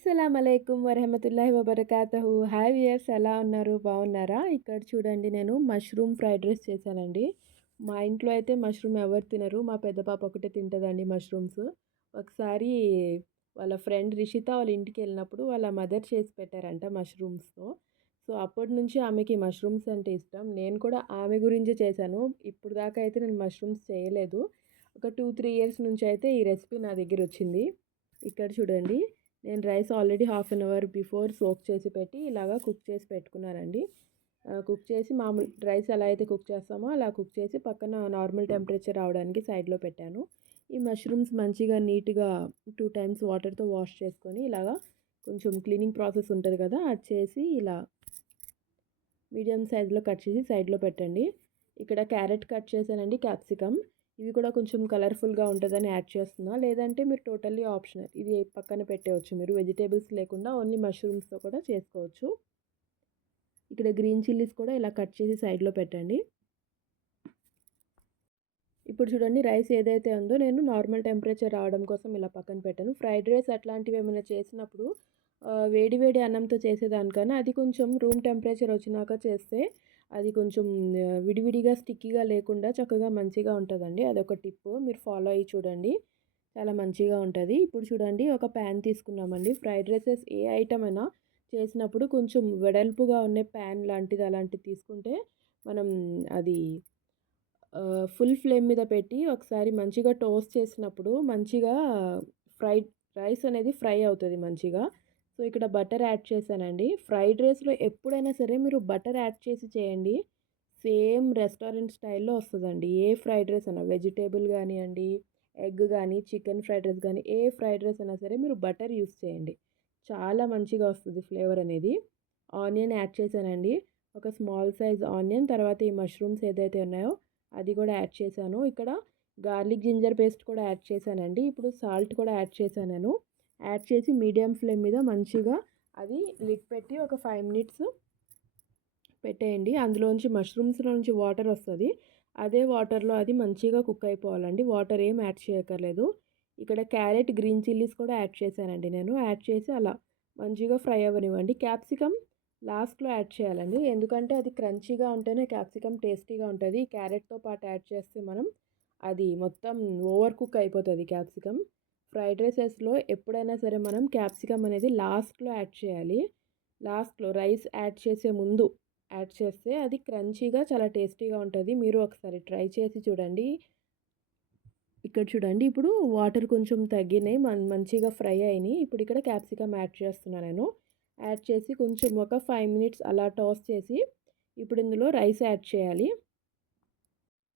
అస్సలాము అలైకుం వరహమతుల్లాహి వబరకాతుహు. Hi viewers, ఎలా ఉన్నారు? బాగున్నారా? ఇక్కడ చూడండి, నేను మష్రూమ్ ఫ్రైడ్ రైస్ చేశానండి. మా ఇంట్లో అయితే మష్రూమ్ ఎవరు తినరు. మా పెద్ద పాప ఒకటే తింటుందండి మష్రూమ్స్. ఒకసారి వాళ్ళ ఫ్రెండ్ రిషిత వాళ్ళ ఇంటికి వెళ్ళినప్పుడు వాళ్ళ మదర్ చేసి పెట్టారంట మష్రూమ్స్తో. సో అప్పటి నుంచి ఆమెకి మష్రూమ్స్ అంటే ఇష్టం. నేను కూడా ఆమె గురించే చేశాను. ఇప్పుడు దాకా అయితే నేను మష్రూమ్స్ చేయలేదు. ఒక 2-3 ఇయర్స్ నుంచి అయితే ఈ రెసిపీ నా దగ్గర వచ్చింది. ఇక్కడ చూడండి, నేను rice already half an hour before soak చేసి పెట్టి ఇలాగా కుక్ చేసి పెట్టుకున్నానండి. కుక్ చేసి మామూలు రైస్ ఎలా అయితే కుక్ చేస్తామో అలా కుక్ చేసి పక్కన నార్మల్ టెంపరేచర్ రావడానికి సైడ్లో పెట్టాను. ఈ మష్రూమ్స్ మంచిగా నీట్గా 2 టైమ్స్ వాటర్తో వాష్ చేసుకొని ఇలాగా కొంచెం క్లీనింగ్ ప్రాసెస్ ఉంటుంది కదా, అది చేసి ఇలా మీడియం సైజులో కట్ చేసి సైడ్లో పెట్టండి. ఇక్కడ క్యారెట్ కట్ చేశానండి, క్యాప్సికమ్. ఇవి కూడా కొంచెం కలర్ఫుల్గా ఉంటుందని యాడ్ చేస్తున్నా. లేదంటే మీరు టోటల్లీ ఆప్షనల్, ఇది పక్కన పెట్టవచ్చు. మీరు వెజిటేబుల్స్ లేకుండా ఓన్లీ మష్రూమ్స్తో కూడా చేసుకోవచ్చు. ఇక్కడ గ్రీన్ చిల్లీస్ కూడా ఇలా కట్ చేసి సైడ్లో పెట్టండి. ఇప్పుడు చూడండి, రైస్ ఏదైతే ఉందో నేను నార్మల్ టెంపరేచర్ రావడం కోసం ఇలా పక్కన పెట్టాను. ఫ్రైడ్ రైస్ అట్లాంటివి ఏమైనా చేసినప్పుడు వేడి వేడి అన్నంతో చేసేదానికన్నా అది కొంచెం రూమ్ టెంపరేచర్ వచ్చినాక చేస్తే అది కొంచెం విడివిడిగా స్టిక్కీగా లేకుండా చక్కగా మంచిగా ఉంటుందండి. అదొక టిప్, మీరు ఫాలో అయ్యి చూడండి, చాలా మంచిగా ఉంటుంది. ఇప్పుడు చూడండి, ఒక ప్యాన్ తీసుకున్నామండి. ఫ్రైడ్ రైసెస్ ఏ ఐటమ్ అయినా చేసినప్పుడు కొంచెం వెడల్పుగా ఉన్న ప్యాన్ లాంటిది అలాంటిది తీసుకుంటే మనం అది ఫుల్ ఫ్లేమ్ మీద పెట్టి ఒకసారి మంచిగా టోస్ట్ చేసినప్పుడు మంచిగా ఫ్రైడ్ రైస్ అనేది ఫ్రై అవుతుంది మంచిగా. సో ఇక్కడ బటర్ యాడ్ చేశానండి. ఫ్రైడ్ రైస్లో ఎప్పుడైనా సరే మీరు బటర్ యాడ్ చేసి చేయండి, సేమ్ రెస్టారెంట్ స్టైల్లో వస్తుందండి. ఏ ఫ్రైడ్ రైస్ అయినా, వెజిటేబుల్ కానివ్వండి, ఎగ్ కానీ, చికెన్ ఫ్రైడ్ రైస్ కానీ, ఏ ఫ్రైడ్ రైస్ అయినా సరే మీరు బటర్ యూస్ చేయండి, చాలా మంచిగా వస్తుంది ఫ్లేవర్ అనేది. ఆనియన్ యాడ్ చేశానండి, ఒక స్మాల్ సైజ్ ఆనియన్. తర్వాత ఈ మష్రూమ్స్ ఏదైతే ఉన్నాయో అది కూడా యాడ్ చేశాను. ఇక్కడ గార్లిక్ జింజర్ పేస్ట్ కూడా యాడ్ చేశానండి. ఇప్పుడు సాల్ట్ కూడా యాడ్ చేశాను నేను. యాడ్ చేసి మీడియం ఫ్లేమ్ మీద మంచిగా అది లిడ్ పెట్టి ఒక 5 మినిట్స్ పెట్టేయండి. అందులోంచి మష్రూమ్స్లో నుంచి వాటర్ వస్తుంది. అదే వాటర్లో అది మంచిగా కుక్ అయిపోవాలండి. వాటర్ ఏం యాడ్ చేయక్కర్లేదు. ఇక్కడ క్యారెట్, గ్రీన్ చిల్లీస్ కూడా యాడ్ చేశానండి నేను. యాడ్ చేసి అలా మంచిగా ఫ్రై అవ్వనివ్వండి. క్యాప్సికమ్ లాస్ట్లో యాడ్ చేయాలండి, ఎందుకంటే అది క్రంచీగా ఉంటేనే క్యాప్సికమ్ టేస్టీగా ఉంటుంది. క్యారెట్తో పాటు యాడ్ చేస్తే మనం అది మొత్తం ఓవర్ కుక్ అయిపోతుంది క్యాప్సికమ్. ఫ్రైడ్ రైసెస్లో ఎప్పుడైనా సరే మనం క్యాప్సికమ్ అనేది లాస్ట్లో యాడ్ చేయాలి. లాస్ట్లో రైస్ యాడ్ చేసే ముందు యాడ్ చేస్తే అది క్రంచీగా చాలా టేస్టీగా ఉంటుంది. మీరు ఒకసారి ట్రై చేసి చూడండి. ఇక్కడ చూడండి, ఇప్పుడు వాటర్ కొంచెం తగ్గినాయి, మంచిగా ఫ్రై అయినాయి. ఇప్పుడు ఇక్కడ క్యాప్సికమ్ యాడ్ చేస్తున్నాను నేను. యాడ్ చేసి కొంచెం ఒక 5 మినిట్స్ అలా టాస్ చేసి ఇప్పుడు ఇందులో రైస్ యాడ్ చేయాలి.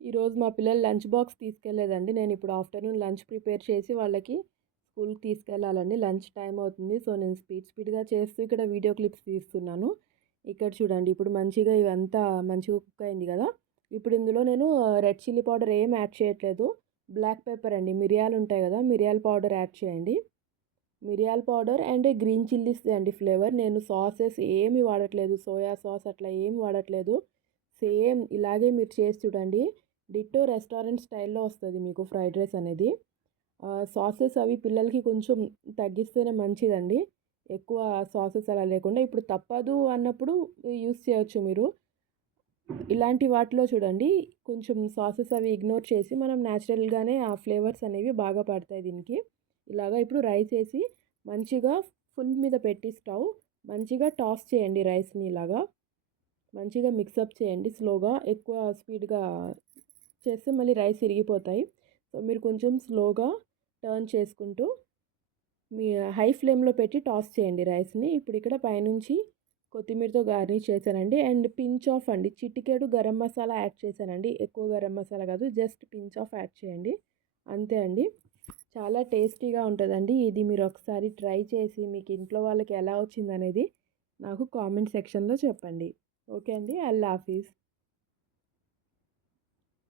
ఈరోజు మా పిల్లలు లంచ్ బాక్స్ తీసుకెళ్ళలేదండి. నేను ఇప్పుడు ఆఫ్టర్నూన్ లంచ్ ప్రిపేర్ చేసి వాళ్ళకి స్కూల్కి తీసుకెళ్ళాలండి. లంచ్ టైం అవుతుంది. సో నేను స్పీడ్గా చేస్తూ ఇక్కడ వీడియో క్లిప్స్ తీస్తున్నాను. ఇక్కడ చూడండి, ఇప్పుడు మంచిగా ఇవంతా మంచిగా కుక్ అయింది కదా. ఇప్పుడు ఇందులో నేను రెడ్ చిల్లీ పౌడర్ ఏం యాడ్ చేయట్లేదు. బ్లాక్ పెప్పర్ అండి, మిరియాలు ఉంటాయి కదా, మిరియాల పౌడర్ యాడ్ చేయండి. మిరియాల పౌడర్ అండ్ గ్రీన్ చిల్లీస్ అండి ఫ్లేవర్. నేను సాసెస్ ఏమి వాడట్లేదు, సోయా సాస్ అట్లా ఏమి వాడట్లేదు. సేమ్ ఇలాగే మీరు చేసి చూడండి, డిట్టో రెస్టారెంట్ స్టైల్లో వస్తుంది మీకు ఫ్రైడ్ రైస్ అనేది. సాసెస్ అవి పిల్లలకి కొంచెం తగ్గిస్తేనే మంచిదండి, ఎక్కువ సాసెస్ అలా లేకుండా. ఇప్పుడు తప్పదు అన్నప్పుడు యూస్ చేయొచ్చు మీరు. ఇలాంటి వాటిలో చూడండి, కొంచెం సాసెస్ అవి ఇగ్నోర్ చేసి మనం న్యాచురల్గానే ఆ ఫ్లేవర్స్ అనేవి బాగా పడతాయి దీనికి. ఇలాగా ఇప్పుడు రైస్ వేసి మంచిగా ఫుల్ మీద పెట్టి స్టవ్ మంచిగా టాస్ చేయండి రైస్ని. ఇలాగా మంచిగా మిక్సప్ చేయండి స్లోగా. ఎక్కువ స్పీడ్గా చేస్తే మళ్ళీ రైస్ ఇరిగిపోతాయి. సో మీరు కొంచెం స్లోగా టర్న్ చేసుకుంటూ మీ హై ఫ్లేమ్లో పెట్టి టాస్ చేయండి రైస్ని. ఇప్పుడు ఇక్కడ పైనుంచి కొత్తిమీరతో గార్నిష్ చేశానండి. అండ్ పించ్ ఆఫ్ అండి, చిటికెడు గరం మసాలా యాడ్ చేశానండి. ఎక్కువ గరం మసాలా కాదు, జస్ట్ పించ్ ఆఫ్ యాడ్ చేయండి, అంతే అండి. చాలా టేస్టీగా ఉంటుందండి ఇది. మీరు ఒకసారి ట్రై చేసి మీకు ఇంట్లో వాళ్ళకి ఎలా వచ్చిందనేది నాకు కామెంట్ సెక్షన్లో చెప్పండి. ఓకే అండి, అల్లా హాఫీజ్.